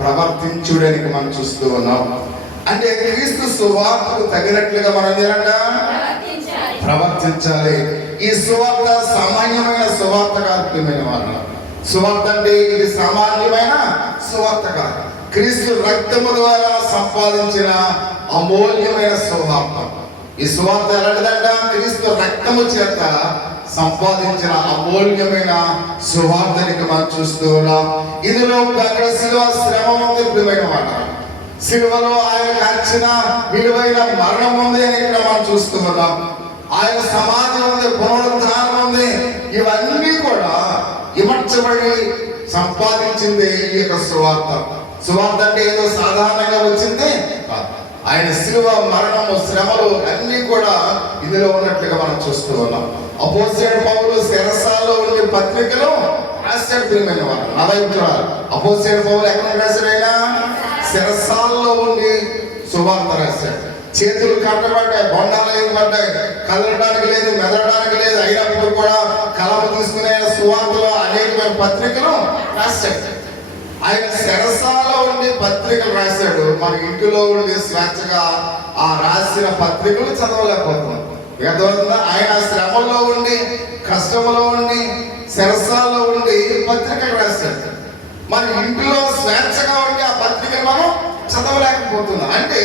ప్రవర్తించుడానికి మనం చూస్తూ ఉన్నాం. అంటే క్రీస్తు సువార్తకు తగినట్లుగా మనం ప్రవర్తించాలి. ఈ సువార్త సామాన్యమైన సువార్త కాదు. ప్రియమైన వాళ్ళ సువార్త అంటే ఇది సామాన్యమైన సువార్త కాదు. క్రీస్తు రక్తము ద్వారా సంపాదించిన అమూల్యమైన సువార్త. ఈ సువార్త ఎలాంటిదంట? క్రీస్తు రక్తము చేత సంపాదించిన అమూల్యమైన సువార్తనికి మనం చూస్తూ ఉన్నాం. ఇందులో అక్కడ శిలువ శ్రమ ఉంది. ప్రియమైన వాళ్ళ శిలువలో ఆయన కాల్చిన విలువైన మరణం ఉంది అని ఇక్కడ మనం చూస్తూ ఉన్నాం. ఆయన సమాధి ఉంది, పునరుద్ధానం ఉంది. ఇవన్నీ కూడా ఇమర్చబడి సంపాదించింది ఈ యొక్క సువార్త. సువార్త అంటే ఏదో సాధారణంగా వచ్చింది కాదు. ఆయన శిలువ మరణము శ్రమలు అన్ని కూడా ఇందులో ఉన్నట్లుగా మనం చూస్తూ ఉన్నాం. అపోస్తలుడైన పౌలు శిరసాల్లో ఉండే పత్రికలు రాశాడు. ప్రియమైన వాళ్ళు నా వైపు చూడాలి. అపోస్తలుడైన పౌలు ఎక్కడ రాశాడు? ఆయన శిరసాల్లో ఉండి సువార్త రాశాడు. చేతులు కట్టబడ్డాయి, బొండాలు వేయబడ్డాయి, కదలడానికి లేదు, మెదలడానికి లేదు. అయినప్పుడు కూడా కలము తీసుకునే సువార్తలో అనేకమైన పత్రికలు రాశాడు. ఆయన శిరసాలో ఉండి పత్రికలు రాశాడు. మన ఇంటిలో ఉండి స్వేచ్ఛగా ఆ రాసిన పత్రికలు చదవలేకపోతున్నాం. ఆయన శ్రమలో ఉండి, కష్టంలో ఉండి, శిరసాల్లో ఉండి పత్రికలు రాశాడు. మన ఇంటిలో స్వేచ్ఛగా ఉండి ఆ పత్రికలు మనం చదవలేకపోతున్నాం. అంటే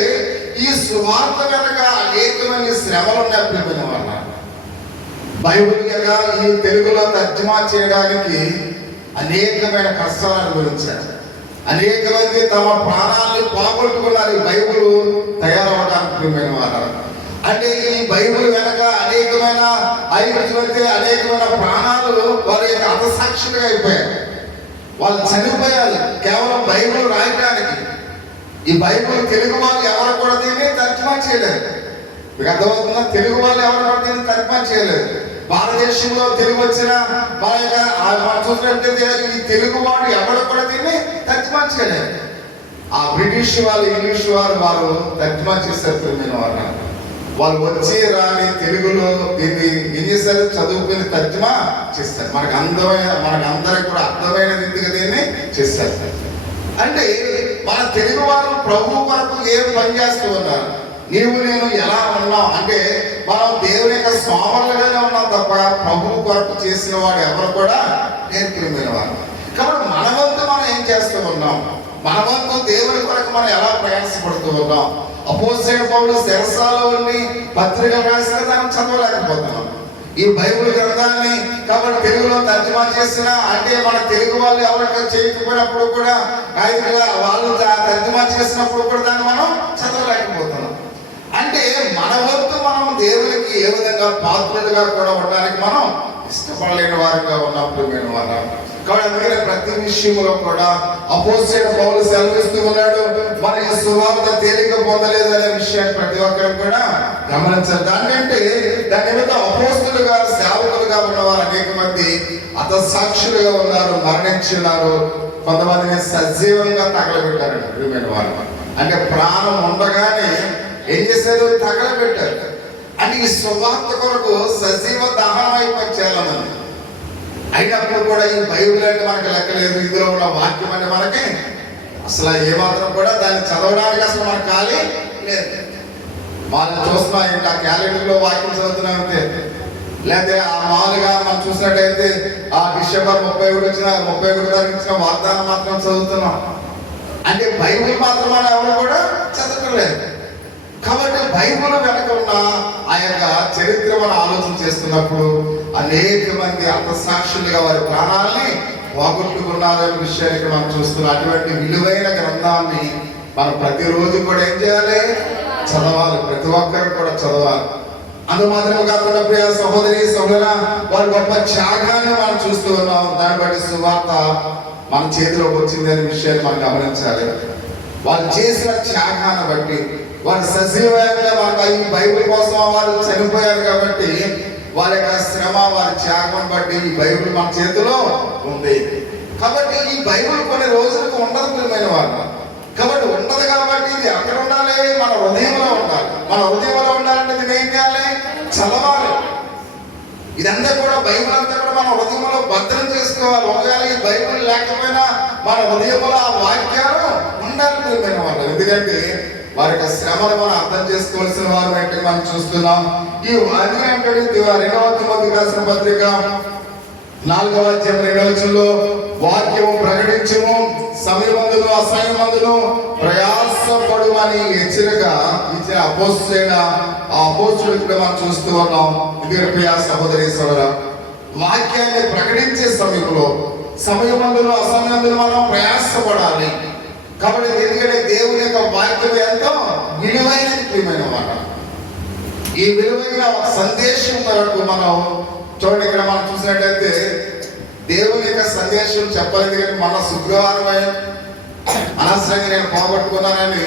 ఈ సువార్త వెనక అనేకమైన శ్రమలు ఉన్నాయి. వల్ల బైబిల్ కనుక ఈ తెలుగులో తర్జుమా చేయడానికి అనేకమైన కష్టాలను అనుభవించారు. అనేక మంది తమ ప్రాణాలను పోగొట్టుకున్నారు ఈ బైబిల్ తయారవడానికి. ప్రియమైన వాళ్ళ అంటే ఈ బైబిల్ వెనక అనేకమైన ఐగుప్తులైతే అనేకమైన ప్రాణాలు వారి యొక్క హతసాక్షులుగా అయిపోయారు. వాళ్ళు చనిపోయారు కేవలం బైబిల్ రాయడానికి. ఈ బైబిల్ తెలుగు వాళ్ళు ఎవరు కూడా దీన్ని తర్జుమా చేయలేదు. మీకు అర్థమవుతుందా? తెలుగు వాళ్ళు ఎవరు కూడా దీన్ని తర్జుమా చేయలేదు. భారతదేశంలో తెలుగు వచ్చిన చూసినట్లయితే ఈ తెలుగు వాడు ఎవరు కూడా దీన్ని తర్జుమా చేయలేదు. ఆ బ్రిటిష్ వాళ్ళు, ఇంగ్లీష్ వారు తర్జుమా చేశారు. వాళ్ళు వచ్చి రాని తెలుగులో దీన్ని ఏం చేశారు? చదువుకుని తర్జుమా చేస్తారు. మనకందరికి కూడా అర్థమైన రీతిగా దీన్ని చేస్తారు. అంటే మన తెలుగు వారు ప్రభు కొరకు ఏం పని చేస్తూ ఉన్నారు? నీవు నేను ఎలా ఉన్నాం అంటే మనం దేవుని యొక్క సోమరులుగానే ఉన్నాం తప్ప ప్రభు కొరకు చేసిన వాడు ఎవరు కూడా నేర్పిన వారు. కాబట్టి మన వంతు మనం ఏం చేస్తూ ఉన్నాం? మన వంతు దేవుని కొరకు మనం ఎలా ప్రయాసపడుతూ ఉన్నాం? అపోస్తలుడైన పౌలు శిరసాలో ఉండి పత్రికలు రాసిన దాన్ని చదవలేకపోతున్నాం. ఈ బైబిల్ గ్రంథాన్ని కాబట్టి తెలుగులో తర్జుమా చేసిన అంటే మన తెలుగు వాళ్ళు ఎవరికి చేయకపోయినప్పుడు కూడా వాళ్ళు తర్జుమా చేసినప్పుడు కూడా దాన్ని మనం చదవలేకపోతున్నాం. అంటే మన వంతు మనం దేవునికి ఏ విధంగా పాత్రులుగా కూడా ఉండడానికి మనం ఇష్టపడలేని వారిగా ఉన్నప్పుడు మేము వాళ్ళం. కాబట్టి ప్రతి విషయంలో కూడా అపోస్తలుడైన పౌలు సెలవిస్తూ ఉన్నాడు. మన ఈ సువార్త తేలిక పొందలేదు అనే విషయాన్ని ప్రతి ఒక్కరు కూడా గమనించాలి. దానికంటే దాని నిమిత్తం అపోస్తలుగా సేవకులుగా ఉన్నవారు అనేక మంది హతసాక్షులుగా ఉన్నారు, మరణించున్నారు. కొంతమందిని సజీవంగా తగలబెట్టారండి. ప్రియమైన వారు అంటే ప్రాణం ఉండగానే ఏం చేశారు? తగలబెట్టారు. అంటే ఈ సువార్త కొరకు సజీవ దహనం అయిపోయి చాలా మంది. అయినప్పుడు కూడా ఈ బైబిల్ అంటే మనకు లెక్కలేదు. ఇందులో ఉన్న వాక్యం అంటే మనకి అసలు ఏమాత్రం కూడా దాన్ని చదవడానికి అసలు మనకు ఖాళీ లేదు. మనం చూస్తున్నాం ఏంటి ఆ క్యాలెండర్లో వాక్యం చదువుతున్నాం అంతే. లేకపోతే ఆ మామూలుగా మనం చూసినట్టయితే ఆ డిసెంబర్ 31 తారీఖు ఇచ్చిన వాగ్దానం మాత్రం చదువుతున్నాం. అంటే బైబిల్ మాత్రం మనం ఎవరు కూడా చదవలేదు. కాబట్టి బైబిల్ వెనక ఉన్న ఆ యొక్క చరిత్ర మనం ఆలోచన చేస్తున్నప్పుడు అనేక మంది హతసాక్షులుగా వారి ప్రాణాలని పోగొట్టుకున్నారనే విషయానికి మనం చూస్తున్నాం. అటువంటి విలువైన గ్రంథాన్ని మనం ప్రతిరోజు కూడా ఏం చేయాలి? చదవాలి. ప్రతి ఒక్కరు కూడా చదవాలి. అందు మాత్రమే కాకుండా ప్రియ సహోదరి సహోదర వారి గొప్ప త్యాగాన్ని మనం చూస్తూ ఉన్నాం. దాన్ని బట్టి సువార్త మన చేతిలోకి వచ్చింది అనే విషయాన్ని మనం గమనించాలి. వాళ్ళు చేసిన త్యాగాన్ని బట్టి వారు సజీవంగా మనకు ఈ బైబిల్ కోసం వారు చనిపోయారు. కాబట్టి వారి యొక్క శ్రమ, వారి త్యాగం బట్టి ఈ బైబిల్ మన చేతిలో ఉంది. కాబట్టి ఈ బైబిల్ కొన్ని రోజులకు ఉండదు ప్రియమైన వారు. కాబట్టి ఉండదు కాబట్టి ఇది అక్కడ ఉండాలి, మన హృదయంలో ఉండాలి. మన హృదయంలో ఉండాలంటే దీన్ని ఏం చేయాలి? చదవాలి. ఇదంతా కూడా బైబిల్ అంతా కూడా మన హృదయంలో భద్రం చేసుకోవాలి. ఒకవేళ ఈ బైబిల్ లేకపోయినా మన హృదయంలో ఆ వాక్యాలు ఉండాలి ప్రియమైన వాళ్ళు. ఎందుకంటే వారి యొక్క శ్రమను మనం అర్థం చేసుకోవాల్సిన వారు అంటే మనం చూస్తున్నాం. ఈ అందుకే అంటాడు 2వ తిమోతికి రాసిన పత్రిక 4వ అధ్యాయం 2వ వచనంలో వాక్యము ప్రకటించుము, సమయమందును అసమయమందును ప్రయాసపడు అని హెచ్చరిక ఇచ్చిన అపోస్తలుడైన ఆ అపోస్తలుడు కూడా మనం చూస్తూ ఉన్నాం. ఇది ప్రియ సహోదరి సోదరా, వాక్యాన్ని ప్రకటించే సమయమందును అసమయమందును మనం ప్రయాసపడాలి. కాబట్టి ఎందుకంటే దేవుని యొక్క వాక్యం ఎంతో విలువైనది ప్రియమైన మాట. ఈ విలువైన సందేశం వరకు మనం చూడండి, ఇక్కడ మనం చూసినట్టయితే దేవుని యొక్క సందేశం చెప్పలేదు. కానీ మన శుక్రవారం అనవసరంగా నేను పోగొట్టుకున్నానని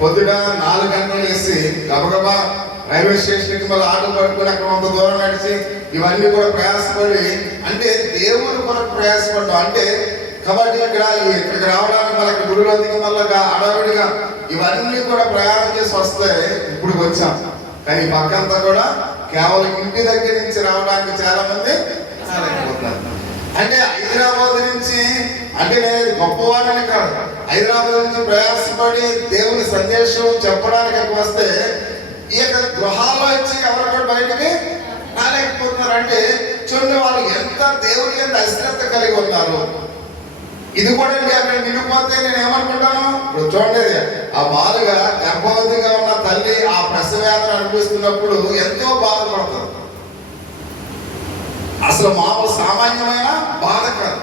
పొద్దుట 4 గంటలు వేసి గబగబా రైల్వే స్టేషన్కి మళ్ళీ ఆటో పట్టుకుని అక్కడ కొంత దూరం నడిచి ఇవన్నీ కూడా ప్రయాసపడి, అంటే దేవుని కొరకు ప్రయాసపడ్డాం. అంటే కాబట్టి ఇక్కడికి రావడానికి మళ్ళీ గురువుల దిగి మళ్ళీ అడవిడిగా ఇవన్నీ కూడా ప్రయాణం చేసి వస్తే ఇప్పుడు వచ్చాం. కానీ ఈ పక్కంతా కూడా కేవలం ఇంటి దగ్గర నుంచి రావడానికి చాలా మంది రాలేకపోతున్నారు. అంటే హైదరాబాద్ నుంచి, అంటే నేను గొప్పవాడని కాదు, హైదరాబాద్ నుంచి ప్రయాసపడి దేవుని సందేశం చెప్పడానికి వస్తే ఈ యొక్క గృహాల్లో ఇచ్చి ఎవరు కూడా బయటికి రాలేకపోతున్నారు. అంటే చూడండి, వాళ్ళు ఎంత దేవుని ఎంత అశ్రద్ధ కలిగి ఉన్నారు. ఇది కూడా అక్కడ నిలిపోతే నేను ఏమనుకుంటాను, ఇప్పుడు చూడండి, ఆ బాలుగా గర్భవతిగా ఉన్న తల్లి ఆ ప్రసవేదన అనిపిస్తున్నప్పుడు ఎంతో బాధపడుతుంది. అసలు మామూలు సామాన్యమైన బాధ కాదు.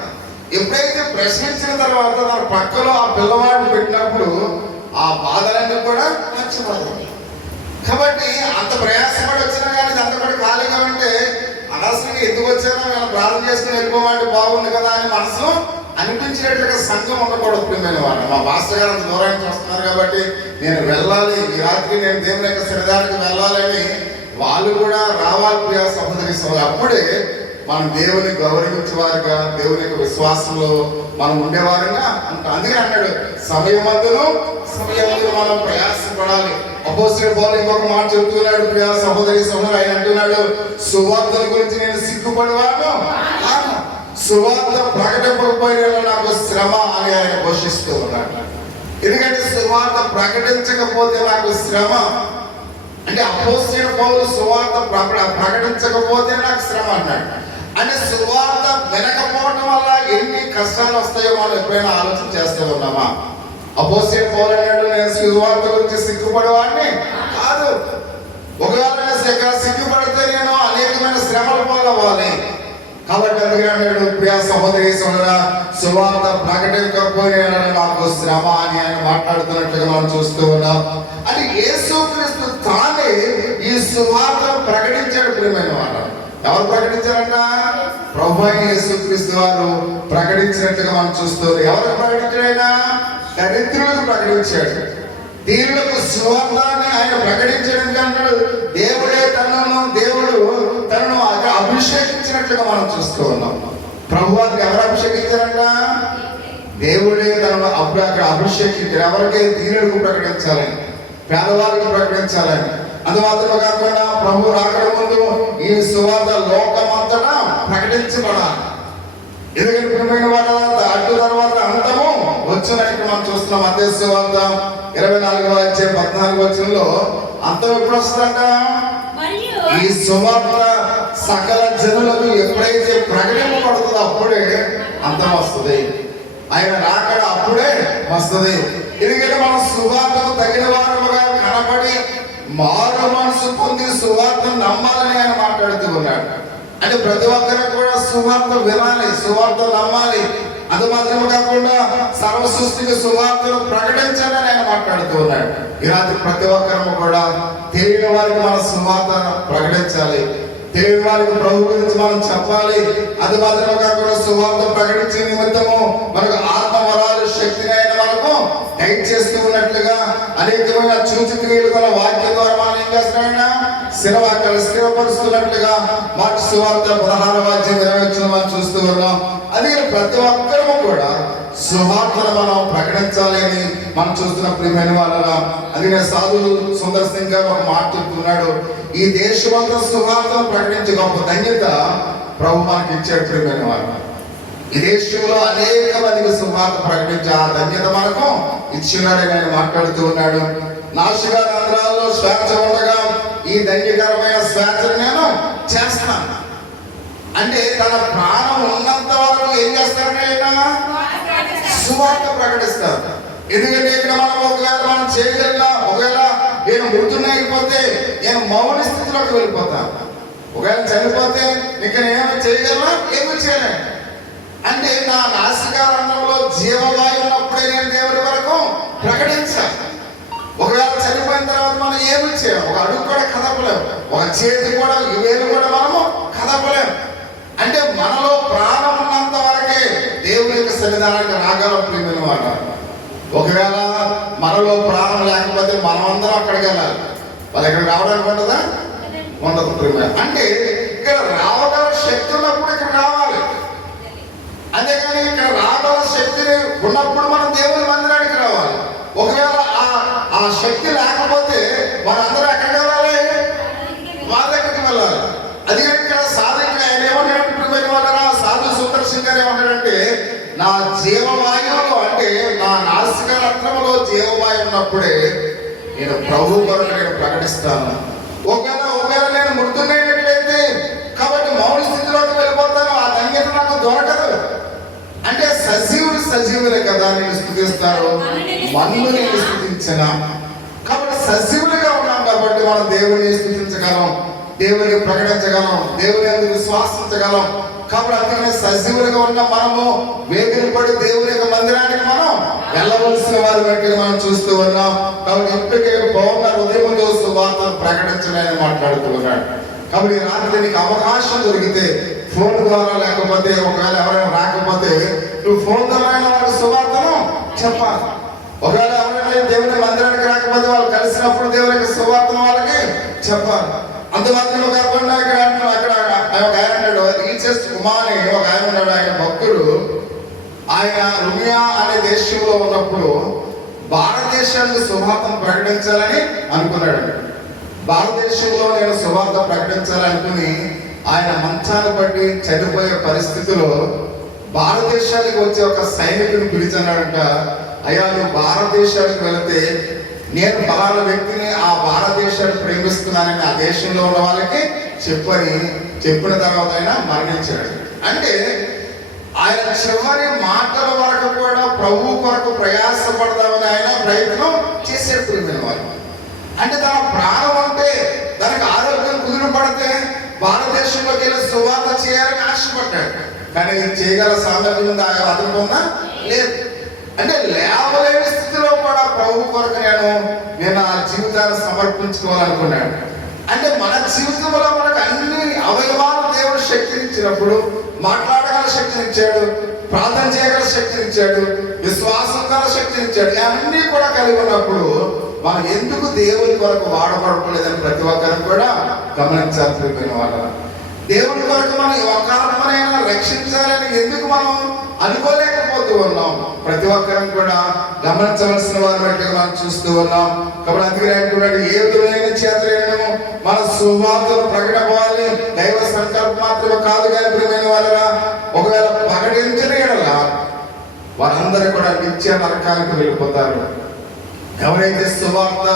ఎప్పుడైతే ప్రశ్నించిన తర్వాత తన పక్కలో ఆ పిల్లవాడిని పెట్టినప్పుడు ఆ బాధలన్నీ కూడా మర్చిపోతుంది. కాబట్టి అంత ప్రయాసపడి వచ్చినా కానీ అంత కూడా ఖాళీగా ఉంటే అనవసరంగా ఎందుకు వచ్చానో నేను ప్రార్థన చేసుకుని వెళ్ళిపోమంటే బాగుంది కదా అని మనసులో అనిపించేట్లుగా సంఘం ఉండకూడదు ప్రియమైన వాళ్ళు. మా పాస్టర్ గారు అంత దూరానికి వస్తున్నారు కాబట్టి నేను వెళ్ళాలి, ఈ రాత్రి నేను దేవుని యొక్క సన్నిధానానికి వెళ్ళాలని వాళ్ళు కూడా రావాలి ప్రియ సహోదరి సహోదరు. అప్పుడే మనం దేవుని గౌరవించే వారిగా, దేవుని యొక్క విశ్వాసంలో మనం ఉండేవారుగా అంట. అందుకని అన్నాడు సమయమందును మనం ప్రయాసపడాలి. అపోస్తలుడు పౌలు ఇంకొక మాట చెబుతున్నాడు ప్రియ సహోదరి సహోదరు. ఆయన అంటున్నాడు, సువార్తల గురించి నేను సిగ్గుపడేవాడు కాను, సువార్త ప్రకటింపకపోయిన నాకు శ్రమ అని ఆయన ఘోషిస్తూ ఉన్నాడు. ఎందుకంటే సువార్త ప్రకటించకపోతే నాకు శ్రమ. అంటే అపోస్తలుడు పౌలు సువార్త ప్రకటించకపోతే నాకు శ్రమ అన్నాడు. అంటే సువార్త వినకపోవడం వల్ల ఎన్ని కష్టాలు వస్తాయో మనం ఎప్పుడైనా ఆలోచన చేస్తూ ఉన్నామా? అపోస్తలుడు పౌలు అన్నాడు, నేను సువార్త గురించి సిగ్గుపడేవాడిని కాదు. ఒకవేళ సిగ్గుపడితే నేను అనేకమైన శ్రమల పాలవ్వాలి. కాబట్టి అందుకే అన్నాడు ప్రియ సహోదరి సోదరా, సువార్త ప్రకటించకపోయినా నాకు శ్రమ అని ఆయన మాట్లాడుతున్నట్లుగా మనం చూస్తూ ఉన్నాం. అది యేసుక్రీస్తు తానే ఈ సువార్తను ప్రకటించాడు ప్రియమైన వారు. ఎవరు ప్రకటించారంట? ప్రభువైన యేసుక్రీస్తు వారు ప్రకటించినట్లుగా మనం చూస్తూ. ఎవరు ప్రకటించాడైనా? దరిద్రులకు ప్రకటించాడు, దీనులకు సువార్తని ఆయన ప్రకటించడానికి అన్నాడు. దేవుడు తనను అభిషేకించినట్లుగా మనం చూస్తూ ఉన్నాం. ప్రభువారికి ఎవరు అభిషేకించారంట? దేవుడే తనను అక్కడ అభిషేకించారు. ఎవరికి? దీనులకు ప్రకటించాలని, పేదవారికి ప్రకటించాలని. అది మాత్రమే కాకుండా ప్రభు రాకడ ముందు ఈ సువార్త లోకమంతటా ప్రకటించబడాలి. ఎందుకంటే ప్రియమైన వాళ్ళ అడ్డు తర్వాత అంతము వచ్చినట్టు మనం చూస్తున్నాం. మత్తయి సువార్త 24వ అధ్యాయం 14వ వచనంలో అంతం ఎప్పుడు వస్తుందంట? ఈ సువార్త సకల జనులకు ఎప్పుడైతే ప్రకటింపబడుతుందో అప్పుడే అంతం వస్తుంది. ఆయన రాకడ అప్పుడే వస్తుంది. ఎందుకంటే మనం సువార్తకు తగిన వారముగా కనబడి మారు మనసు పొంది సువార్తను నమ్మాలని ఆయన మాట్లాడుతూ ఉన్నాడు. అంటే ప్రతి ఒక్కరు కూడా సువార్త వినాలి, సువార్త నమ్మాలి. అది మాత్రమే కాకుండా సర్వ సృష్టికి సువార్తను ప్రకటించాలని ఆయన మాట్లాడుతూ ఉన్నాడు. ఇలాంటి ప్రతి ఒక్కరము కూడా తెలియని వారికి మన సువార్త ప్రకటించాలి, తెలియని వారికి ప్రభు గురించి మనం చెప్పాలి. అది మాత్రమే కాకుండా సువార్త ప్రకటించే నిమిత్తము మనకు ఆత్మ వరాలు శక్తిని ఆయన మనకు గైడ్ చేస్తూ ఉన్నట్లుగా అనేకమైన సూచక్రియలు గల వాక్య ద్వారా మనం ఏం చేస్తున్నాయన్నా స్థిరపరుస్తున్నట్లుగా మార్కు సువార్త 16వ అధ్యాయం 20వ వచనం మనం చూస్తూ ఉన్నాం. అది ప్రతి ఒక్కరూ కూడా సువార్తను మనం ప్రకటించాలని మనం చూస్తున్న ప్రియమైన వాళ్ళ. అందుకనే సాధు సుందర్ సింగ్ గారు ఒక మాట చెప్తున్నాడు, ఈ దేశమంతా సువార్తను ప్రకటించే గొప్ప ధన్యత ప్రభు మనకి ఇచ్చాడు ప్రియమైన వాళ్ళు. ఈ దేశంలో అనేక మందికి సువార్త ప్రకటించే ఆ ధన్యత మనకు ఇచ్చినాడని ఆయన మాట్లాడుతూ ఉన్నాడు. నాసికా రంధ్రాల్లో శ్వాస ఉండగా ఈ ధన్యకరమైన శ్వాసను నేను చేస్తాను అంటే తన ప్రాణం ఉన్నంత వరకు ఏం చేస్తారంటే సువార్త ప్రకటిస్తారు. ఎందుకంటే ఇక్కడ మనం ఒకవేళ మనం చేయగలిగినా, ఒకవేళ నేను మృతునైపోతే నేను మౌన స్థితిలోకి వెళ్ళిపోతాను. ఒకవేళ చనిపోతే ఇక నేను చేయగలనా, ఏమి చేయలేను. అంటే నా నాసికా రంధ్రంలో జీవవాయు ఉన్నప్పుడే నేను దేవుడి వరకు ప్రకటించాలి. ఒకవేళ చనిపోయిన తర్వాత మనం ఏమి చేయం, ఒక అడుగు కూడా కదపలేము, ఒక చేతి కూడా వేలు కూడా మనము కదపలేము. అంటే మనలో ప్రాణం ఉన్నంత వరకే దేవుని యొక్క సన్నిధానానికి రాగలం ప్రియమైన వాళ్ళ. ఒకవేళ మనలో ప్రాణం లేకపోతే మనమందరం అక్కడికి వెళ్ళాలి. వాళ్ళు ఇక్కడ రావడానికి ఉండదా? ఉండదు ప్రియమైన. అంటే ఇక్కడ రావగల శక్తి ఉన్నప్పుడు ఇక్కడ రావాలి. అంతేకాని ఇక్కడ రాగల శక్తిని ఉన్నప్పుడు మనం దేవుని మందిరానికి రావాలి. ఒకవేళ ఆ శక్తి లేకపోతే మనందరూ ఎక్కడికి వెళ్ళాలి? వాళ్ళ దగ్గరికి వెళ్ళాలి. అది ఇక్కడ సాధకులు ఆయన ఏమన్నాడంటే సాధు సుందర్ సింగ్ గారు ఏమన్నాడంటే, నా జీవవాయువులో అంటే నా నాసిక రంధ్రములో జీవవాయు ఉన్నప్పుడే నేను ప్రభు కొరకు నేను ప్రకటిస్తాను. ఒకవేళ నేను మృతునైనట్లయితే కాబట్టి మౌన స్థితిలోకి వెళ్ళిపోతాను, ఆ ధన్యత నాకు దొరకదు. అంటే సజీవులే కదా నేను స్తుతిస్తారు, మన్ను నేను స్తుతించిన. కాబట్టి సజీవులుగా ఉన్నాం కాబట్టి మనం దేవుని స్తుతించగలం, దేవుని ప్రకటించగలం, దేవుని అందుకు విశ్వాసించగలం. కాబట్టి అందుకనే సజీవులుగా ఉన్న మనము వేగిరి పడి దేవుని యొక్క మందిరానికి మనం వెళ్ళవలసిన వారి బట్టి మనం చూస్తూ ఉన్నాం. కాబట్టి ఇప్పటికే పౌర్ణ ఉదయం సువార్తను ప్రకటించడానికి మాట్లాడుతూ ఉన్నాడు. కాబట్టి రాత్రి నీకు అవకాశం దొరికితే ఫోన్ ద్వారా, లేకపోతే ఒకవేళ ఎవరైనా రాకపోతే నువ్వు ఫోన్ ద్వారా వారికి సువార్తను చెప్పాలి. ఒకవేళ ఎవరైనా దేవుని మందిరానికి రాకపోతే వాళ్ళు కలిసినప్పుడు దేవుని యొక్క సువార్తను వాళ్ళకి చెప్పాలి. అంత మాత్రమే కాకుండా అక్కడ ఒక ఆయన ఉన్నాడు, రీచెస్ట్ కుమార్ అని ఒక ఆయన ఉన్నాడు. ఆయన భక్తుడు. ఆయన రుమియా అనే దేశంలో ఉన్నప్పుడు భారతదేశానికి సువార్తను ప్రకటించాలని అనుకున్నాడు. భారతదేశంలో నేను సువార్త ప్రకటించాలనుకుని ఆయన మంచాన్ని బట్టి చనిపోయే పరిస్థితిలో భారతదేశానికి వచ్చే ఒక సైనికుని పిలిచన్నాడంట, అయ్యా నువ్వు భారతదేశానికి వెళితే నేను ఫలానా వ్యక్తిని ఆ భారతదేశాన్ని ప్రేమిస్తున్నానని ఆ దేశంలో ఉన్న వాళ్ళకి చెప్పిన తర్వాత ఆయన మరణించాడు. అంటే ఆయన చివరి మాటల వరకు కూడా ప్రభు కొరకు ప్రయాసపడదామని ఆయన ప్రయత్నం చేసేట్టు వాళ్ళు. అంటే తన ప్రాణం అంటే తనకు ఆరోగ్యం కుదురుపడితే భారతదేశంలోకి వెళ్ళి సువార్త చేయాలని ఆశపడ్డాడు. కానీ చేయగల సామర్థ్యం అతనికి ఉందా? లేదు. అంటే లేవలేని స్థితిలో కూడా ప్రభు కొరకు నేను నా జీవితాన్ని సమర్పించుకోవాలనుకున్నాడు. అంటే మన జీవితంలో మనకు అన్ని అవయవాలు దేవుడు శక్తినిచ్చినప్పుడు, మాట్లాడగల శక్తినిచ్చాడు, ప్రార్థన చేయగల శక్తినిచ్చాడు, విశ్వాసం గల శక్తినిచ్చాడు, అన్నీ కూడా కలిగి ఉన్నప్పుడు మనం ఎందుకు దేవుని కొరకు వాడబడలేదని ప్రతి ఒక్కరిని కూడా గమనించాల్సిన వాళ్ళ. దేవుని కొరకు మనం ఒక ఆత్మనైనా రక్షించాలని ఎందుకు మనం అనుకోలేకపోతూ ఉన్నాం? ప్రతి ఒక్కరిని కూడా గమనించవలసిన వారి బట్టి మనం చూస్తూ ఉన్నాం. కాబట్టి అందుకని అంటున్నాడు, ఏ విధమైన చేతలేనము మన సువార్తను ప్రకటించాలి. దైవ సంకల్పం మాత్రమే కాదు కానీ ప్రియమైన వాళ్ళరా, ఒకవేళ ప్రకటించిన ఎడల వారందరూ కూడా నిత్య నరకానికి వెళ్ళిపోతారు. ఎవరైతే సువార్త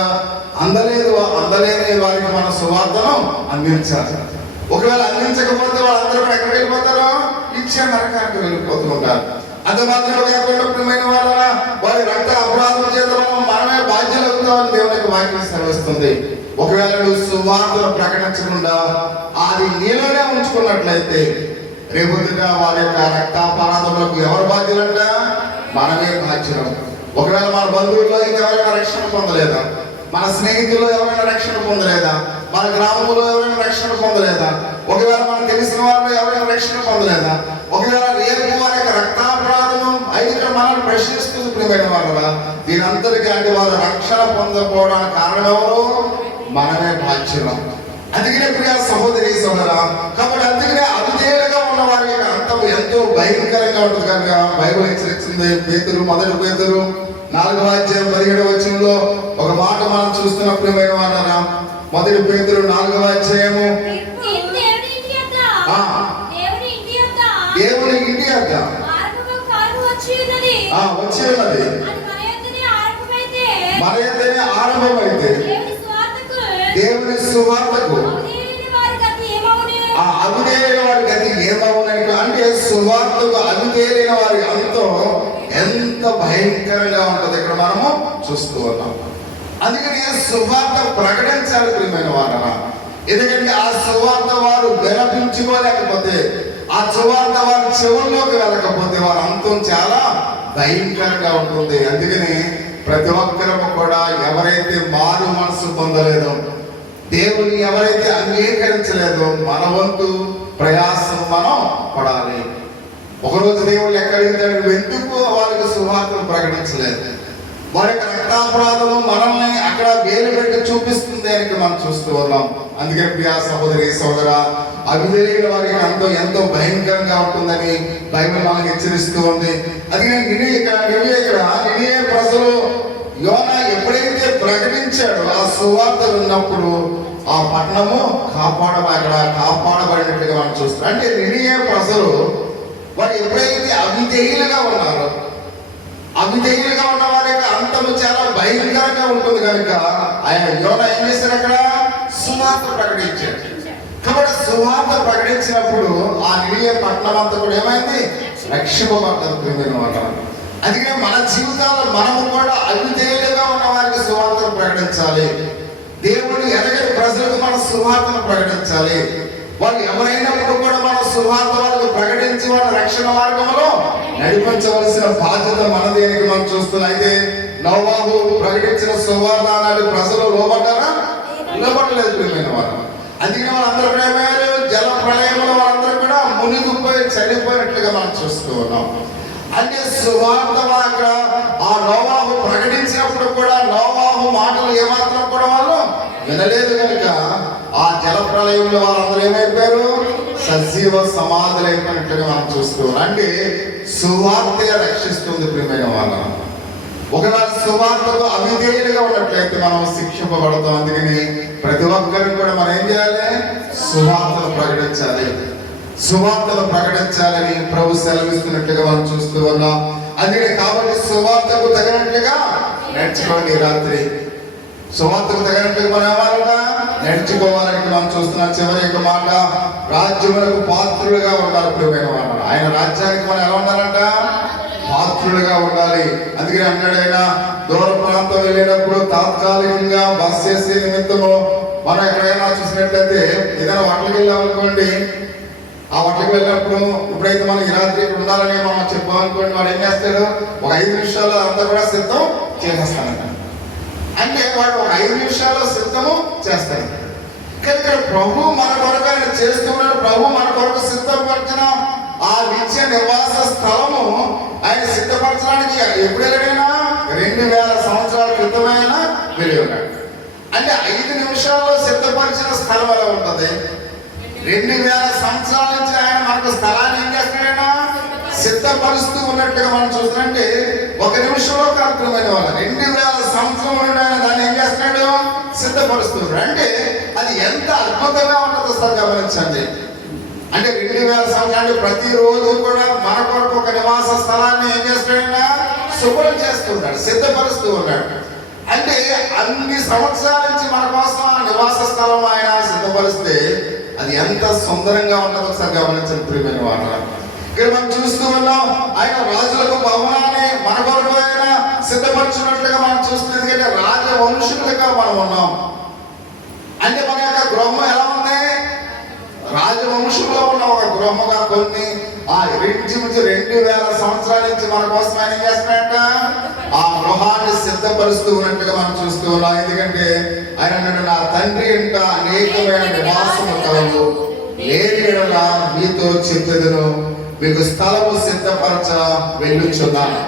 అందలేని వారికి మన సువార్తను అందించాలి. ఒకవేళ అందించకపోతే వాళ్ళందరూ కూడా ఎక్కడికి వెళ్ళిపోతారో? నిత్య నరకానికి వెళ్ళిపోతూ ఉంటారు. అంత మాత్రమే కాకుండా ప్రియమైన వాళ్ళ వారి రక్త అపరాధం చేత మనమే బాధ్యులు అవుతామని దేవునికి వాక్యం సెలవిస్తుంది. ఒకవేళ నువ్వు సువార్తను ప్రకటించకుండా అది నీలోనే ఉంచుకున్నట్లయితే రేపొద్దుగా వారి యొక్క రక్తాపరాధములకు ఎవరు బాధ్యులంట? మనమే బాధ్యులం. ఒకవేళ మన బంధువుల్లో ఇంకెవరైనా రక్షణ పొందలేదా? మన స్నేహితుల్లో ఎవరైనా రక్షణ పొందలేదా? మన గ్రామంలో ఎవరైనా రక్షణ పొందలేదా? ఒకవేళ మనకు తెలిసిన వారిలో ఎవరైనా రక్షణ పొందలేదా? ఒకవేళ రేపు వారి యొక్క రక్తాపరాధము అయితే మనల్ని ప్రశ్నిస్తుంది ప్రియమైన వాళ్ళ. దీనంతటికీ అంటే వారు రక్షణ పొందకపోవడానికి కారణం ఎవరు? మనమే బాధ్యులం. అందుకనే ప్రియ సహోదరి సహోదరా, కాబట్టి అందుకనే అవిధేయులుగా ఉన్న వారి యొక్క అంతం ఎంతో భయంకరంగా ఉంటుంది కనుక బైబిల్ హెచ్చరిస్తుంది. మొదటి పేతురు 4వ అధ్యాయం 17వ వచనంలో ఒక మాట మనం చూస్తున్న ప్రియమైన వారలారా, మొదటి పేతురు 4వ అధ్యాయము దేవుని ఇంటి యొద్ద వచ్చి ఉన్నది, మన యొద్దనే ఆరంభమైతే దేవుని సువార్తకు అవిధేయులైన వారి గతి ఏమవునని, అంటే సువార్తకు అవిధేయులైన వారి అంతో ఎంత భయంకరంగా ఉంటుంది ఇక్కడ మనము చూస్తూ ఉన్నాం. అందుకని సువార్త ప్రకటించాలి ప్రియమైన వారనా. ఎందుకంటే ఆ సువార్త వారు వినిపించుకోలేకపోతే, ఆ సువార్త వారి చెవుల్లోకి వెళ్ళకపోతే వారి అంతం చాలా భయంకరంగా ఉంటుంది. అందుకని ప్రతి ఒక్కరము కూడా ఎవరైతే మారు మనసు పొందలేదో, దేవుని ఎవరైతే అంగీకరించలేదో, మన వంతు ప్రయాసం మనం పడాలి. ఒకరోజు దేవుడు లెక్క అడిగితే ఎందుకు వారికి సువార్తను ప్రకటించలేదు, వారి యొక్క రక్తాపరాధము మనల్ని అక్కడ వేలు పెట్టి చూపిస్తుంది అని మనం చూస్తూ ఉన్నాం. అందుకే ప్రియా సహోదరి సోదర, అవిధేయుల వారికి ఎంతో భయంకరంగా ఉంటుందని బైబిల్ మనకు హెచ్చరిస్తూ ఉంది. అది నినివే ప్రజలు యోనా ఎప్పుడైతే ప్రకటించాడో ఆ సువార్త విన్నప్పుడు ఆ పట్టణము కాపాడబడినట్లుగా మనం చూస్తాం. అంటే నినివే ప్రజలు వారు ఎప్పుడైతే అవిధేయులుగా ఉన్నారో, అవిధేయులుగా ఉన్న వారి యొక్క అంతము చాలా భయంకరంగా ఉంటుంది కనుక ఆయన యోనా ఏం చేశారు, అక్కడ సువార్త ప్రకటించాడు. కాబట్టి సువార్త ప్రకటించినప్పుడు ఆ నినివే పట్టణం అంతా కూడా ఏమైంది, రక్షింపబడ్డది. అందుకే మన జీవితాల్లో మనము కూడా అవిధేయులుగా ఉన్న వారికి సువార్తను ప్రకటించాలి. దేవుడు ఎదగని ప్రజలకు మన సువార్తను ప్రకటించాలి. వాళ్ళు ఎవరైనప్పుడు కూడా మన సువార్త వాళ్ళకు ప్రకటించి వాళ్ళ రక్షణ మార్గంలో నడిపించవలసిన బాధ్యత మనది అని మనం చూస్తున్నాం. అయితే నోవాహు ప్రకటించిన సువార్త నాటి ప్రజలు లోబడ్డారా? లోబడలేదు ప్రియమైన వారు. అందుకని వాళ్ళందరూ కూడా ఏమయ్యారు, జల ప్రళయంలో వాళ్ళందరూ కూడా మునిగిపోయి చనిపోయినట్లుగా మనం చూస్తూ ఉన్నాం. అంటే సువార్త అక్కడ ఆ నోవాహు ప్రకటించినప్పుడు కూడా నోవాహు మాటలు ఏమాత్రం కూడా వాళ్ళు వినలేదు కనుక ఆ జల ప్రళయంలో వాళ్ళందరూ ఏమైపోయారు, సజీవ సమాధులు అయిపోయినట్లుగా మనం చూస్తూ ఉన్నాం. అంటే సువార్త రక్షిస్తుంది ప్రియమైన వాళ్ళ. ఒకవేళ సువార్తకు అవిధేయులుగా ఉన్నట్లయితే మనం శిక్షింపబడతాం. అందుకని ప్రతి ఒక్కరికి కూడా మనం ఏం చేయాలి, సువార్తను ప్రకటించాలి. సువార్తను ప్రకటించాలని ప్రభు సెలవిస్తున్నట్లుగా మనం చూస్తూ ఉన్నాం. అందుకని కాబట్టి సువార్తకు తగినట్లుగా నడుచుకోండి. రాత్రి సువార్తకు తగినట్లుగా మనం ఏమాలన్నా నడుచుకోవాలని మనం చూస్తున్నాం. చివరి యొక్క మాట, రాజ్యములకు పాత్రులుగా ఉండాలి ప్రియమైన వాళ్ళు. ఆయన రాజ్యానికి మనం ఎలా ఉండాలంట, పాత్రులుగా ఉండాలి. అందుకని అన్నాడు ఆయన, దూర ప్రాంతం వెళ్ళినప్పుడు తాత్కాలికంగా బస్ చేసే నిమిత్తము మనం ఎక్కడైనా చూసినట్లయితే ఏదైనా హోటల్కి వెళ్ళామనుకోండి, ఆ హోటల్కి వెళ్ళినప్పుడు ఇప్పుడైతే మనం ఈ రాత్రి ఇక్కడ ఉండాలని మనం చెప్పామనుకోండి, వాడు ఏం చేస్తాడు, ఒక 5 నిమిషాల్లో అంతా కూడా సిద్ధం చేసేస్తానంట. అంటే వాడు ఒక 5 నిమిషాల్లో సిద్ధము చేస్తాడు. కానీ ఇక్కడ ప్రభు మన కొరకు ఆయన చేస్తున్నాడు. ప్రభు మన కొరకు సిద్ధపరిచిన ఆ నిత్య నివాస స్థలము ఆయన సిద్ధపరచడానికి ఎప్పుడు వెళ్ళడైనా 2000 సంవత్సరాల క్రితమైన వెళ్ళి ఉన్నాడు. అంటే 5 నిమిషాల్లో సిద్ధపరిచిన స్థలం ఎలా ఉంటుంది? 2000 సంవత్సరాల నుంచి ఆయన మనకు స్థలాన్ని ఏం చేస్తున్నాడైనా సిద్ధపరుస్తూ ఉన్నట్టుగా మనం చూస్తుంటే 1 నిమిషంలో కార్యక్రమమైన వాళ్ళు 2000 సంవత్సరం ఆయన దాన్ని ఏం చేస్తున్నాడు, సిద్ధపరుస్తున్నాడు. అంటే అది ఎంత అద్భుతంగా ఉంటుందో సార్ గమనించండి. అంటే 2000 సంవత్సరాలు ప్రతిరోజు కూడా మన కొరకు ఒక నివాస స్థలాన్ని ఏం చేస్తున్నాడైనా శుభ్రం చేస్తున్నాడు, సిద్ధపరుస్తూ ఉన్నాడు. అంటే అన్ని సంవత్సరాల నుంచి మన కోసం ఆ నివాస స్థలం ఆయన సిద్ధపరిస్తే అది ఎంత సుందరంగా ఉంటుందో ఒకసారి గమనించండి ప్రియమైన వారు. ఇక్కడ మనం చూస్తూ ఉన్నాం, ఆయన రాజులకు భవనాన్ని మన కొరకు ఆయన సిద్ధపరచున్నట్లుగా మనం చూస్తున్నాం. ఎందుకంటే రాజవంశులుగా మనం ఉన్నాం. అంటే మన యొక్క గృహం ఎలా ఉంది, రాజవంశంలో ఉన్న ఒక గృహముగా కొన్ని ఆ 2000 సంవత్సరాల నుంచి మన కోసం ఆయన ఏం చేస్తున్నాడంట, ఆ గృహాన్ని సిద్ధపరుస్తూ ఉన్నట్టుగా మనం చూస్తూ ఉన్నాం. ఎందుకంటే ఆయన అన్నాడు, నా తండ్రి ఇంట అనేకమైన నివాసము కలవు, లేని యెడల మీతో చెప్పెదను, మీకు స్థలము సిద్ధపరచ వెళ్ళుచున్నాను.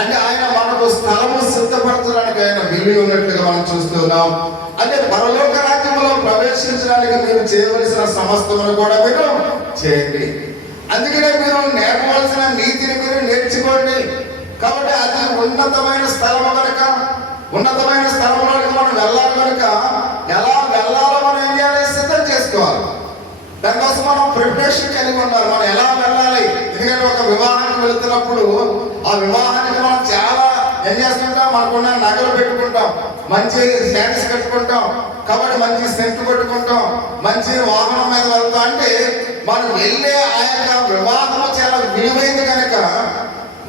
అంటే ఆయన మనకు స్థలము సిద్ధపరచడానికి ఆయన వెళ్ళి ఉన్నట్లుగా మనం చూస్తున్నాం. అంటే పరలోక రాజ్యంలో ప్రవేశించడానికి మీరు చేయవలసిన సమస్తమును కూడా మీరు చేయండి. అందుకనే మీరు నేర్పవలసిన నీతిని మీరు నేర్చుకోండి. కాబట్టి అది ఉన్నతమైన స్థలము కనుక, ఉన్నతమైన స్థలంలోకి మనం వెళ్ళాలి కనుక ఎలా వెళ్ళాలో మనం ఏం చేయాలి? సిద్ధం చేసుకోవాలి. దానికోసం మనం ప్రిపరేషన్ కలిగి ఉండాలి. మనం ఎలా వెళ్ళాలి? ఎందుకంటే ఒక వివాహానికి వెళుతున్నప్పుడు ఆ వివాహానికి మనం చాలా ఏం చేస్తుంటాం? మనకున్న నగలు పెట్టుకుంటాం, మంచి శారీస్ కట్టుకుంటాం, కాబట్టి మంచి సెంటు పెట్టుకుంటాం, మంచి వాహనం మీద వెళ్తాం. అంటే మనం వెళ్ళే ఆ యొక్క వివాహము చాలా విలువైంది కనుక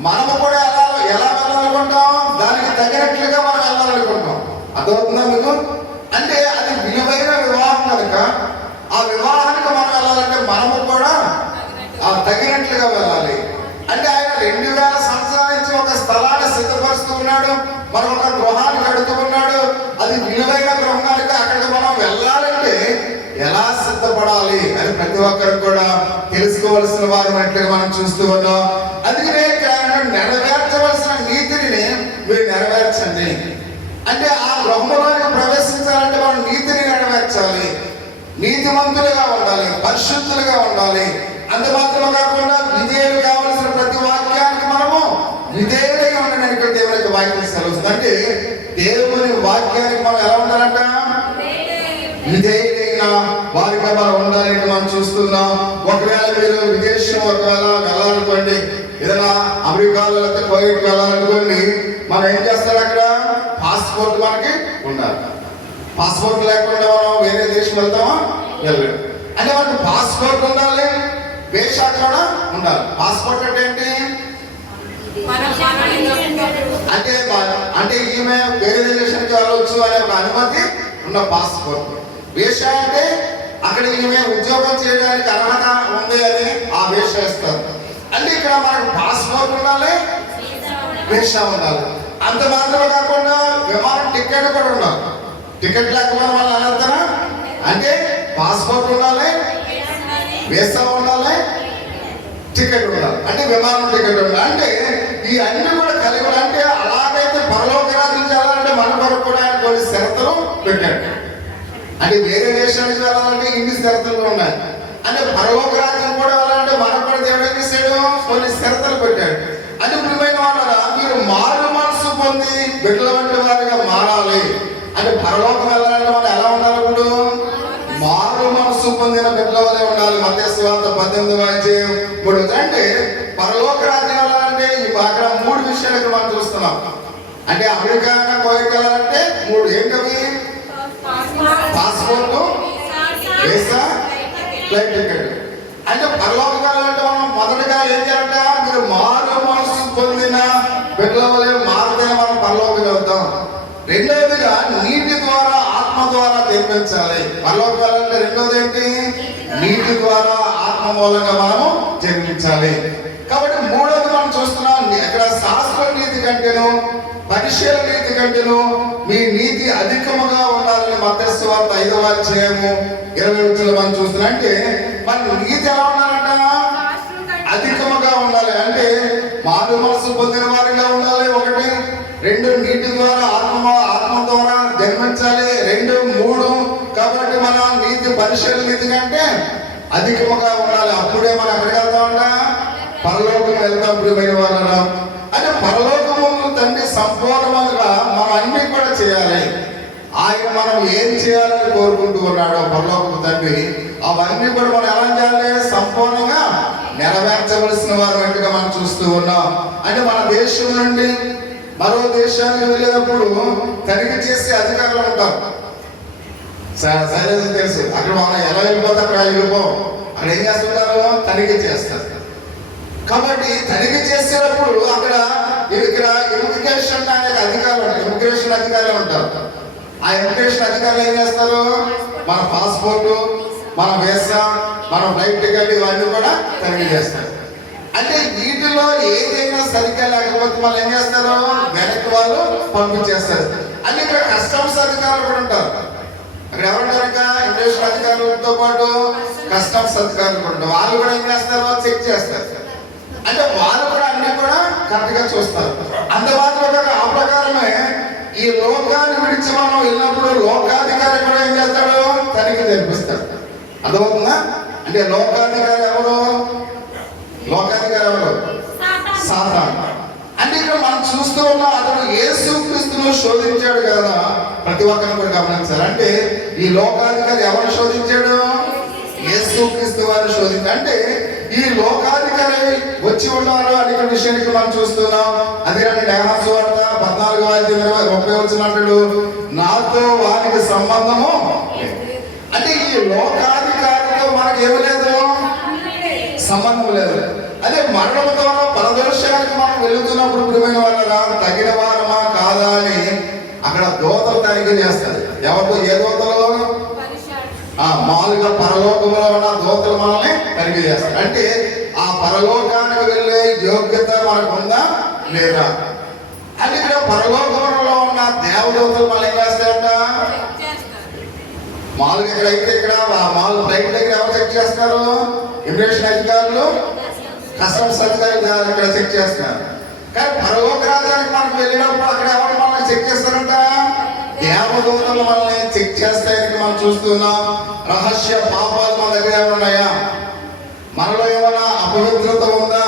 మనము కూడా ఎలా వెళ్ళాలనుకుంటాం? దానికి తగినట్లుగా మనం వెళ్ళాలనుకుంటాం. అర్థమవుతుందా మీకు? అంటే అది విలువైన వివాహం కనుక ఆ వివాహానికి మనం వెళ్ళాలంటే మనము కూడా తగినట్లుగా వెళ్ళాలి. అంటే ఆయన 2000 సంవత్సరాల నుంచి ఒక స్థలాన్ని సిద్ధపరుస్తూ ఉన్నాడు, మనం ఒక గృహాన్ని కడుతూ ఉన్నాడు. అది విలువైన గృహం కనుక అక్కడికి మనం వెళ్ళాలంటే ఎలా సిద్ధపడాలి అని ప్రతి ఒక్కరు కూడా తెలుసుకోవలసిన వారు అన్నట్లుగా మనం చూస్తూ ఉన్నాం. అందుకనే నెరవేర్చవలసిన నీతిని మీరు నెరవేర్చండి. అంటే ఆ గృహంలోకి ప్రవేశించాలంటే మనం నీతిని నెరవేర్చాలి, నీతిమంతులుగా ఉండాలి, పరిశుద్ధులుగా ఉండాలి. అంత మాత్రమే కాకుండా విధేయులు కావలసిన ప్రతి వాక్యానికి మనము విధేయులుగా ఉండడానికి దేవునికి వాక్యం సెలవుతుంది. అంటే దేవుని వాక్యానికి మనం ఎలా ఉండాలంట? విధేయులైన వారిగా మనం ఉండాలని మనం చూస్తున్నాం. ఒకవేళ మీరు విదేశం ఒకవేళ వెళ్ళాలనుకోండి, ఏదైనా అమెరికాలో లేకపోతే కోవిడ్ వెళ్ళాలనుకోండి, మనం ఏం చేస్తారు? అక్కడ పాస్పోర్ట్ మనకి ఉండాలి. పాస్పోర్ట్ లేకుండా మనం వేరే దేశం వెళ్తామా? వెళ్ళలేము. అంటే మనకు పాస్పోర్ట్ ఉండాలి, వీసా కూడా ఉండాలి. పాస్పోర్ట్ అంటే ఏంటి? అంటే ఈమె వేరే దేశానికి వెళ్ళవచ్చు అనే ఒక అనుమతి ఉన్న పాస్పోర్ట్. వీసా అంటే అక్కడ ఈమె ఉద్యోగం చేయడానికి అర్హత ఉంది అని ఆ వీసా ఇస్తారు. అంటే ఇక్కడ మనకు పాస్పోర్ట్ ఉండాలి, వీసా ఉండాలి. అంత మాత్రమే కాకుండా విమానం టికెట్ కూడా ఉండాలి. టికెట్ లేకపోతే వాళ్ళు అనర్థనా? అంటే పాస్పోర్ట్ ఉండాలి, వీసా ఉండాలి, టికెట్ ఉండాలి. అంటే విమానం టికెట్ ఉండాలి. అంటే ఈ అన్ని కూడా కలిగి ఉండాలి. అంటే అలాగైతే పరలోక రాజ్యం చేయాలంటే మన కొరకు కూడా ఆయన కొన్ని షరతులు పెట్టాడు. అంటే వేరే దేశానికి వెళ్ళాలంటే ఇన్ని షరతులు ఉన్నాయి. అంటే పరలోక రాజ్యం కూడా వెళ్ళాలంటే మనకు కూడా దేవుడు ఏం చేశాడు? కొన్ని షరతులు పెట్టాడు. అంటే ప్రియమైన వాళ్ళ మీరు మారు మనసు పొంది బిడ్డల వంటి వారిగా మారాలి. అంటే పరలోకం వెళ్ళాలంటే మనం ఎలా ఉండాలి? ఇప్పుడు మారు మనసు పొందిన బిడ్డల వలె ఉండాలి. మత్తయి సువార్త 18:3. అంటే పరలోక రాజ్యం వెళ్ళాలంటే అక్కడ 3 విషయాలు మనం చూస్తున్నాం. అంటే అమెరికా కోవిడ్ వెళ్ళాలంటే 3 ఏంటవి? Passport, visa, flight ticket. అంటే పరలోకం వెళ్ళాలంటే మనం మొదటగా ఏం చేయాలంట? మీరు మారు మనసు పొందిన బిడ్డల వలె మారితే మనం పరలోకం వెళ్తాం. రెండవదిగా నీటి ద్వారా ఆత్మ ద్వారా జన్మించాలి. పరలోకం వెళ్ళాలంటే రెండోది ఏంటి? నీటి ద్వారా ఆత్మ మూలంగా మనము జన్మించాలి. కాబట్టి మూడోది మనం చూస్తున్నాం, ఇక్కడ శాస్త్ర నీతి కంటేను పరిశీలన నీతి కంటేను మీ నీతి అధికముగా ఉండాలని మత్తయి సువార్త 5:20 మనం చూస్తున్నాం. అంటే మన నీతి ఎలా ఉండాలంట? అధికముగా ఉండాలి. అంటే మారు మనసు పొందిన వారిగా ఉండాలి. 1, 2 నీటి ద్వారా ఆత్మ ద్వారా జన్మించాలి. 2, 3 కాబట్టి మన నీతి పరిశీలన నీతి కంటే అధికముగా ఉండాలి. అప్పుడే మనం ఎక్కడికి వెళ్తామంట? పరలోకం వెళ్తాం. ప్రియమైన వాళ్ళ అంటే పరలోకము తండ్రి సంపూర్ణంగా మనం అన్ని కూడా చేయాలి. ఆయన మనం ఏం చేయాలని కోరుకుంటూ ఉన్నాడో పరలోకము తండ్రి అవన్నీ కూడా మనం ఎలా చేయాలి? సంపూర్ణంగా నెరవేర్చవలసిన వారు వెంటగా మనం చూస్తూ ఉన్నాం. అంటే మన దేశం నుండి మరో దేశానికి వెళ్ళినప్పుడు తనిఖీ చేసే అధికారులు ఉంటారు. సైలెన్స్ తెలుసు. అక్కడ మనం ఎలా వెళ్ళిపోతే అక్కడ వెళ్ళిపో. అక్కడ ఏం చేస్తుంటారు? తనిఖీ చేస్తారు. కాబట్టి తనిఖీ చేసేటప్పుడు ఇక్కడ ఇమిగ్రేషన్ అనే అధికారులు ఉంటారు. ఇమిగ్రేషన్ అధికారులు ఉంటారు. ఆ ఇమిగ్రేషన్ అధికారులు ఏం చేస్తారు? మన పాస్పోర్టు, మన వీసా, మన ఫ్లైట్ టికెట్ ఇవన్నీ కూడా తనిఖీ చేస్తారు. అంటే వీటిలో ఏదైనా సరిగ్గా లేకపోతే వాళ్ళు ఏం చేస్తారు? వెనక్కి వాళ్ళు పంపించేస్తారు. అంటే ఇక్కడ కస్టమ్స్ అధికారులు కూడా ఉంటారు. అక్కడ ఎవరుంటారు? ఇంకా ఇమిగ్రేషన్ అధికారులతో పాటు కస్టమ్స్ అధికారులు కూడా ఉంటారు. వాళ్ళు కూడా ఏం చేస్తారు? చెక్ చేస్తారు. అంటే వాళ్ళు కూడా అన్ని కూడా కరెక్ట్ గా చూస్తారు. అందుబాటులో ఆ ప్రకారమే ఈ లోకాన్ని విడిచి మనం వెళ్ళినప్పుడు లోకాధికారి కూడా ఏం చేస్తాడు? తనిఖీ జరిపిస్తాడు. అర్థమవుతుందా? అంటే లోకాధికారి ఎవరు? లోకాధికారి ఎవరు? సాతాను. అంటే ఇక్కడ మనం చూస్తూ ఉన్నాం, అతను యేసుక్రీస్తును శోధించాడు కదా. ప్రతి ఒక్కరిని కూడా గమనించారు. అంటే ఈ లోకాధికారి ఎవరు శోధించాడు? యేసుక్రీస్తు వారిని శోధించాడు. అంటే ఈ లోకాధికారి వచ్చి ఉన్నారు అనే విషయానికి మనం చూస్తున్నాం. అందుకని యోహాను సువార్త 14:30 అంటాడు, నాతో వారికి సంబంధము. అంటే ఈ లోకాధికారితో మనకి ఏమి లేదు, సంబంధం లేదు. అదే మరణం ద్వారా పరదర్శనానికి మనం వెళుతున్నప్పుడు ప్రియమైన వాళ్ళ తగిన వారమా కాదా అని అక్కడ దోతలు తనిఖీ చేస్తారు. ఎవరితో? ఏ దోతలు? మామూలుగా పరలోకంలో ఉన్న దోతలు మనల్ని తనిఖీ చేస్తారు. అంటే ఆ పరలోకానికి వెళ్ళే యోగ్యత మనకు ఉందా లేదా అంటే ఇక్కడ పరలోకంలో ఉన్న దేవదూతలు మనం ఏం చేస్తారంట? మామూలుగా ఇక్కడ అయితే ఇక్కడ మామూలు ఫ్లైట్ దగ్గర ఎవరు చెక్ చేస్తారు? ఇమిగ్రేషన్ అధికారులు, కస్టమ్స్ అధికారులు ఇక్కడ చెక్ చేస్తున్నారు. కానీ పరలోక రాజ్యానికి మనకు వెళ్ళినప్పుడు అక్కడ ఎవరు మనల్ని చెక్ చేస్తారంట? దేవదూతలు మనల్ని చెక్ చేస్తాయని మనం చూస్తున్నాం. రహస్య పాపాలు మన దగ్గర ఏమైనా ఉన్నాయా? మనలో ఏమైనా అపవిత్రత ఉందా?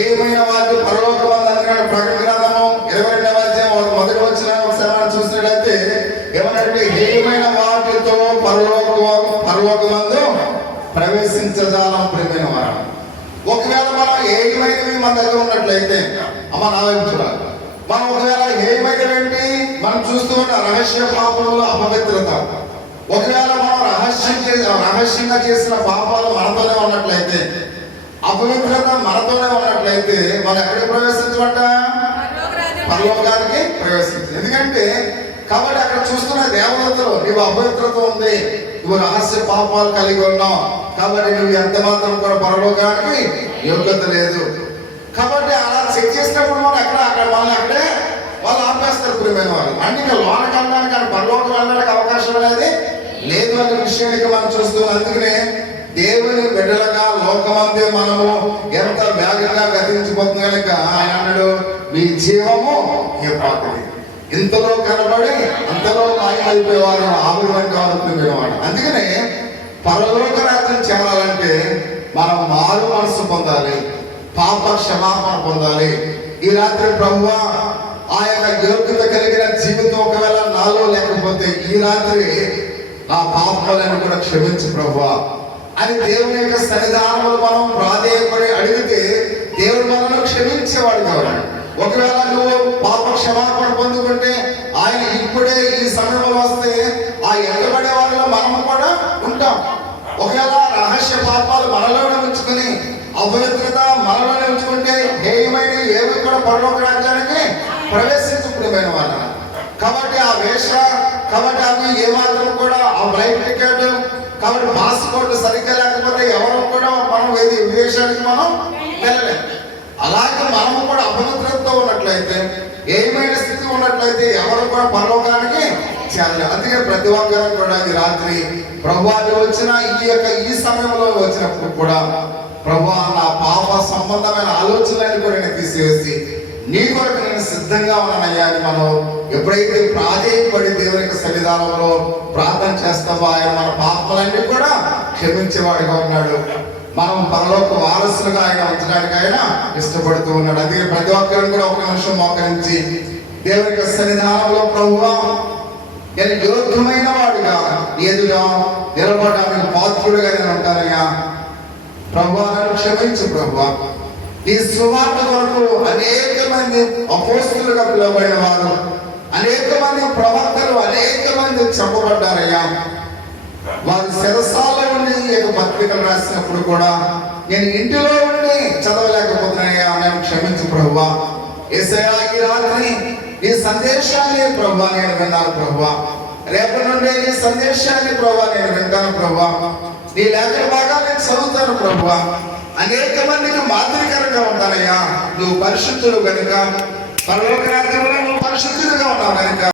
ఏమైనా వాటి పరలోక అందుకని ప్రకటన గ్రంథము 22:1 ఒకసారి మనం చూసినట్లయితే ఏమనంటే, ఏమైనా వాటితో పరలోకమందు ప్రవేశించజాలం ప్రియమైన వారు. ఒకవేళ మనం ఏమైనవి మన దగ్గర ఉన్నట్లయితే అమ్మ నా వైపు చూడాలి. మనం ఒకవేళ ఏమైనవేంటి మనం చూస్తూ ఉన్న రహస్య పాపంలో అపవిత్రత, ఒకవేళ మనం రహస్యంగా చేసిన పాపాలు మనతోనే ఉన్నట్లయితే, అపవిత్రత మనతోనే ఉన్నట్లయితే మనం ఎక్కడికి ప్రవేశించమంట? పరలోకానికి ప్రవేశించు. ఎందుకంటే కాబట్టి అక్కడ చూస్తున్న దేవదూతలు, నీవు అపవిత్రత ఉంది, నువ్వు రహస్య పాపాలు కలిగి ఉన్నావు, కాబట్టి నువ్వు ఎంత మాత్రం కూడా పరలోకానికి యోగ్యత లేదు. కాబట్టి అలా చెక్ చేసినప్పుడు మనం అక్కడ మనల్ని అక్కడే వాళ్ళు ఆపేస్తారు ప్రియమైన వాళ్ళు. అంటే ఇంకా లోనకి వెళ్ళడానికి కానీ పరలోకం వెళ్ళడానికి అవకాశం అనేది లేదు అనే విషయానికి మనం చూస్తున్నాం. అందుకనే దేవుని బిడ్డలుగా లోకమందే మనము ఎంత వేగంగా గతించిపోతుంది కనుక ఆయన అన్నాడు, మీ జీవము ఏ పాతది, ఇంతలో కనబడి అంతలో మాయమైపోయేవారు ఆవిర్వానికి కావాలనుకునేవాడు. అందుకనే పరలోక రాజ్యం చేరాలంటే మనం మారు మనసు పొందాలి, పాప క్షమాపణ పొందాలి. ఈ రాత్రి ప్రభువా ఆ యొక్క యోగ్యత కలిగిన జీవితం ఒకవేళ నాలో లేకపోతే ఈ రాత్రి నా పాపాలను కూడా క్షమించు ప్రభువా అని దేవుని యొక్క సన్నిధానంలో మనం ప్రాధేయపడి అడిగితే దేవుడు మనల్ని క్షమించేవాడు కావాలి. ఒకవేళ నువ్వు పాప క్షమాపణ పొందుకుంటే ఆయన ఇప్పుడే ఈ సమయంలో వస్తే ఆ ఎక్కబడే వాళ్ళలో మనము కూడా ఉంటాం. ఒకవేళ రహస్య పాపాలు మనలోనే ఉంచుకుని అపవిత్రత మనలోనే ఉంచుకుంటే హేయమైన ఏవి కూడా పరలోక రాజ్యానికి ప్రవేశించబడిన వాళ్ళ. కాబట్టి ఆ వేష, కాబట్టి అవి ఏమాత్రం కూడా ఆ ఫ్లైట్ టికెట్, కాబట్టి పాస్పోర్ట్ సరిగ్గా లేకపోతే ఎవరు కూడా మనం విదేశానికి మనం వెళ్ళలేము. అలాగే మనము కూడా అపవిత్రతతో ఉన్నట్లయితే, ఏమైనా స్థితి ఉన్నట్లయితే ఎవరు కూడా పరలోకానికి చేరలేము. అందుకే ప్రతి ఒక్కరు కూడా ఈ రాత్రి ప్రభువాలు వచ్చిన ఈ సమయంలో వచ్చినప్పుడు కూడా ప్రభువా నా పాప సంబంధమైన ఆలోచనలను కూడా నేను తీసివేసి నీ కొరకు నేను సిద్ధంగా ఉన్నానయ్యా అని మనం ఎప్పుడైతే ప్రాధేయపడి దేవుని యొక్క సన్నిధానంలో ప్రార్థన చేస్తామో ఆయన మన పాపాలన్నీ కూడా క్షమించేవాడిగా ఉన్నాడు. మనం పరలోక వారసులుగా ఆయన ఉంచడానికి ఆయన ఇష్టపడుతూ ఉన్నాడు. అందుకే ప్రతి ఒక్కరిని కూడా ఒక నిమిషం మోకరించి దేవుని యొక్క సన్నిధానంలో ప్రభువా నేను యోగ్యమైన వాడిగా ఎదుగా నిలబడడానికి పాత్రుడిగా నేను ఉంటానయ్యా, ప్రభువా నన్ను క్షమించు ప్రభువా. ఈ సువార్త వరకు అనేక మంది అపోస్తులుగా పిలువబడిన వారు, అనేక మంది ప్రవక్తలు, అనేక మంది చెప్పబడ్డారయ్యా. వారు శిరసాల ఉండి ఈ యొక్క పత్రికలు రాసినప్పుడు కూడా నేను ఇంటిలో ఉండి చదవలేకపోతున్నాయా, నన్ను క్షమించు ప్రభువా. యేసయ్యా ఈ రాత్రి ఈ సందేశాన్ని ప్రభువా నేను విన్నాను ప్రభువా, రేపటి నుండి ఈ సందేశాన్ని ప్రభువా నేను వింటాను ప్రభువా, నీ లేఖన బాగా నేను చదువుతాను ప్రభువా, అనేక మందికి మాదిరికరంగా ఉంటానయ్యా. నువ్వు పరిశుద్ధులు కనుక, పరలోక రాజ్యంలో నువ్వు పరిశుద్ధులుగా ఉన్నావు కనుక